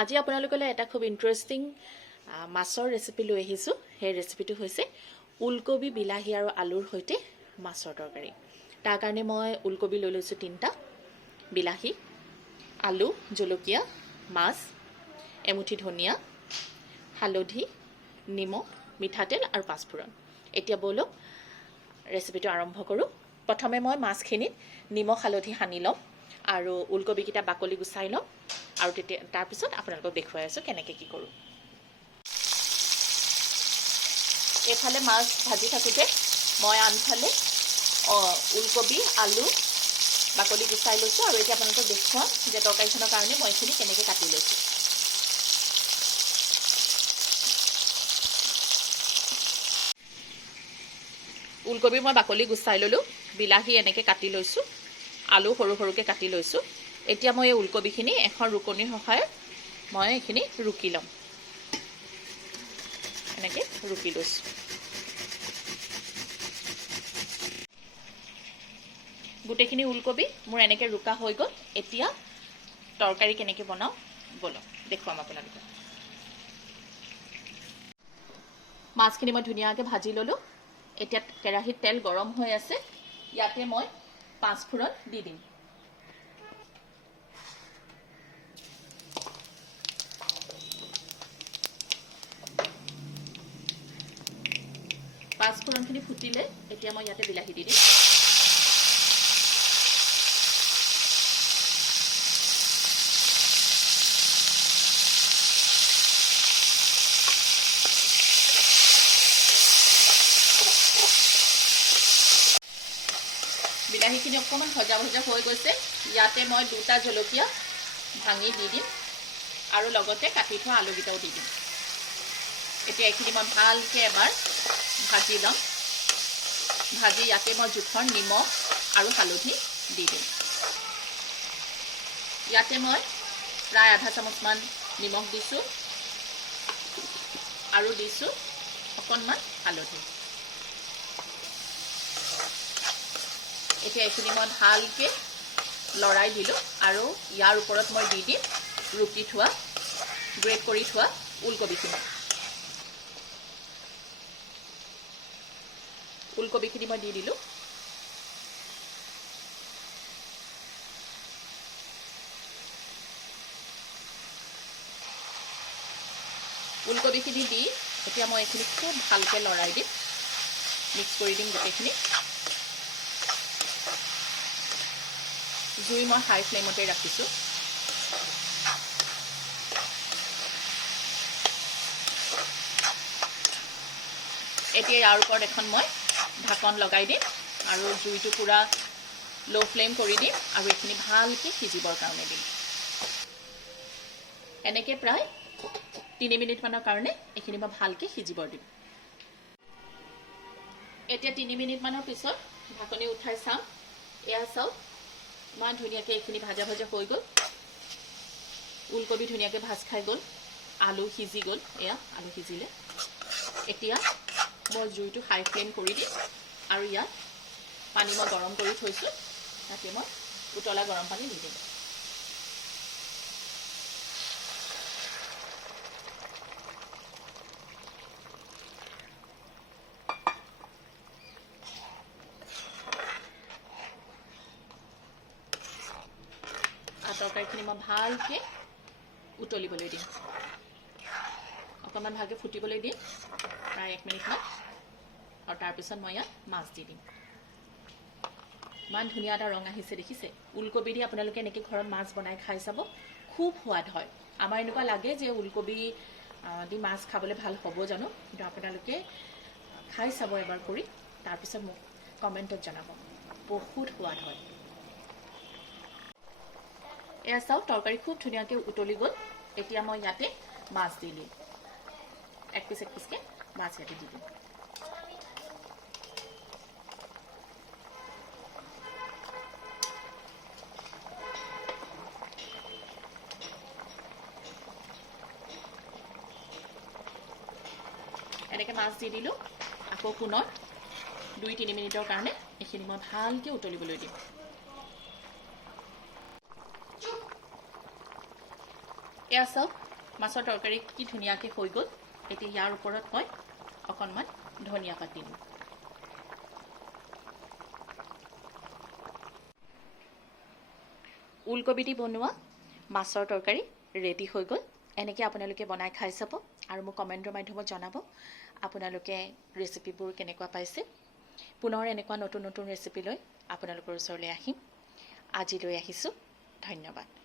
আজি আপোনালোকলৈ এটা খুব ইন্টাৰেষ্টিং মাছৰ ৰেচিপি লৈ আহিছোঁ। সেই ৰেচিপিটো হৈছে ওলকবি, বিলাহী আৰু আলুৰ সৈতে মাছৰ তৰকাৰী। তাৰ কাৰণে মই ওলকবি লৈ লৈছোঁ 3টা, বিলাহী, আলু, জলকীয়া, মাছ, এমুঠি ধনিয়া, হালধি, নিমখ, মিঠাতেল আৰু পাঁচফোৰণ। এতিয়া বলক ৰেচিপিটো আৰম্ভ কৰোঁ। প্ৰথমে মই মাছখিনিত নিমখ হালধি সানি ল'ম আৰু ওলকবিকেইটা বাকলি গুচাই ল'ম আৰু তাৰপিছত আপোনালোকক দেখুৱাই আছোঁ কেনেকৈ কি কৰোঁ। এইফালে মাছ ভাজি থাকোঁতে মই আনফালে ওলকবি, আলু বাকলি গুচাই লৈছোঁ আৰু এতিয়া আপোনালোকক দেখুৱাম যে তৰকাৰীখনৰ কাৰণে মই এইখিনি কেনেকৈ কাটি লৈছোঁ। ওলকবি মই বাকলি গুচাই ল'লোঁ, বিলাহী এনেকৈ কাটি লৈছোঁ, আলু সৰু সৰুকৈ কাটি লৈছোঁ। এতিয়া মই এই ওলকবিখিনি এখন ৰুকনিৰ সহায়ত মই এইখিনি ৰুকি ল'ম। এনেকৈ ৰুকি লৈছোঁ। গোটেইখিনি ওলকবি মোৰ এনেকৈ ৰুকা হৈ গ'ল। এতিয়া তৰকাৰী কেনেকৈ বনাওঁ বলক দেখুৱাম আপোনালোকক। মাছখিনি মই ধুনীয়াকৈ ভাজি ল'লোঁ। এতিয়া কেৰাহীত তেল গৰম হৈ আছে, ইয়াতে মই পাঁচফোৰণ দি দিম। পাঁচফোৰণখিনি ফুটিলে এতিয়া মই ইয়াতে বিলাহী দি দিম। বিলাহীখিনি অকণমান ভজা ভজা হৈ গৈছে, ইয়াতে মই 2টা জলকীয়া ভাঙি দি দিম আৰু লগতে কাটি থোৱা আলুকেইটাও দি দিম। এতিয়া এইখিনি মই ভালকৈ এবাৰ ভাজি ল'ম। ভাজি ইয়াতে মই জোখৰ নিমখ আৰু হালধি দি দিম। ইয়াতে মই প্ৰায় আধা চামুচমান নিমখ দিছোঁ আৰু দিছোঁ অকণমান হালধি। এতিয়া এইখিনি মই ভালকৈ লৰাই দিলোঁ আৰু ইয়াৰ ওপৰত মই দি দিম ৰুকি থোৱা, গ্ৰেট কৰি থোৱা ওলকবিখিনি। ওলকবিখিনি মই দি দিলোঁ। ওলকবিখিনি দি এতিয়া মই এইখিনি খুব ভালকৈ লৰাই দিম, মিক্স কৰি দিম গোটেইখিনি। জুই মই হাই ফ্লেমতে ৰাখিছোঁ। এতিয়া ইয়াৰ ওপৰত এখন মই ঢাকন লগাই দিম আৰু জুইটো পূৰা ল' ফ্লেম কৰি দিম আৰু এইখিনি ভালকৈ সিজিবৰ কাৰণে দিম। এনেকৈ প্ৰায় 3 মিনিটমানৰ কাৰণে এইখিনি মই ভালকৈ সিজিবৰ দিম। এতিয়া 3 মিনিটমানৰ পিছত ঢাকনি উঠাই চাম। এয়া চাওক, ইমান ধুনীয়াকৈ এইখিনি ভাজা ভাজা হৈ গ'ল। ওলকবি ধুনীয়াকৈ ভাজ খাই গ'ল, আলু সিজি গ'ল। এয়া আলু সিজিলে। এতিয়া মই জুইটো হাই ফ্লেম কৰি দিম আৰু ইয়াত পানী মই গৰম কৰি থৈছোঁ, তাতে মই উতলা গৰম পানী দি দিম। আৰু তৰকাৰীখিনি মই ভালকৈ উতলিবলৈ দিম, অকণমান ভালকৈ ফুটিবলৈ দিম প্ৰায় 1 মিনিটমান। আৰু তাৰপিছত মই ইয়াত মাছ দি দিম। ইমান ধুনীয়া এটা ৰং আহিছে দেখিছে। ওলকবি দি আপোনালোকে এনেকৈ ঘৰত মাছ বনাই খাই চাব, খুব সোৱাদ হয়। আমাৰ এনেকুৱা লাগে যে ওলকবি দি মাছ খাবলৈ ভাল হ'ব জানো, কিন্তু আপোনালোকে খাই চাব এবাৰ কৰি, তাৰপিছত মোক কমেণ্টত জনাব। বহুত সোৱাদ হয়। এয়া চাওক, তৰকাৰী খুব ধুনীয়াকৈ উতলি গ'ল। এতিয়া মই ইয়াতে মাছ দি দিম, এক পিচকৈ মাছ ইয়াতে দি দিম। এনেকৈ মাছ দি দিলোঁ। আকৌ পুনৰ 2-3 মিনিটৰ কাৰণে এইখিনি মই ভালকৈ উতলিবলৈ দিম। এয়া চাওক, মাছৰ তৰকাৰী কি ধুনীয়াকৈ হৈ গ'ল। এতিয়া ইয়াৰ ওপৰত মই অকণমান ধনিয়া পাত দিম। ওলকবি দি বনোৱা মাছৰ তৰকাৰী ৰেডি হৈ গ'ল। এনেকৈ আপোনালোকে বনাই খাই চাব আৰু মোক কমেণ্টৰ মাধ্যমত জনাব আপোনালোকে ৰেচিপিবোৰ কেনেকুৱা পাইছে। পুনৰ এনেকুৱা নতুন নতুন ৰেচিপি লৈ আপোনালোকৰ ওচৰলৈ আহিম। আজিলৈ আহিছোঁ। ধন্যবাদ।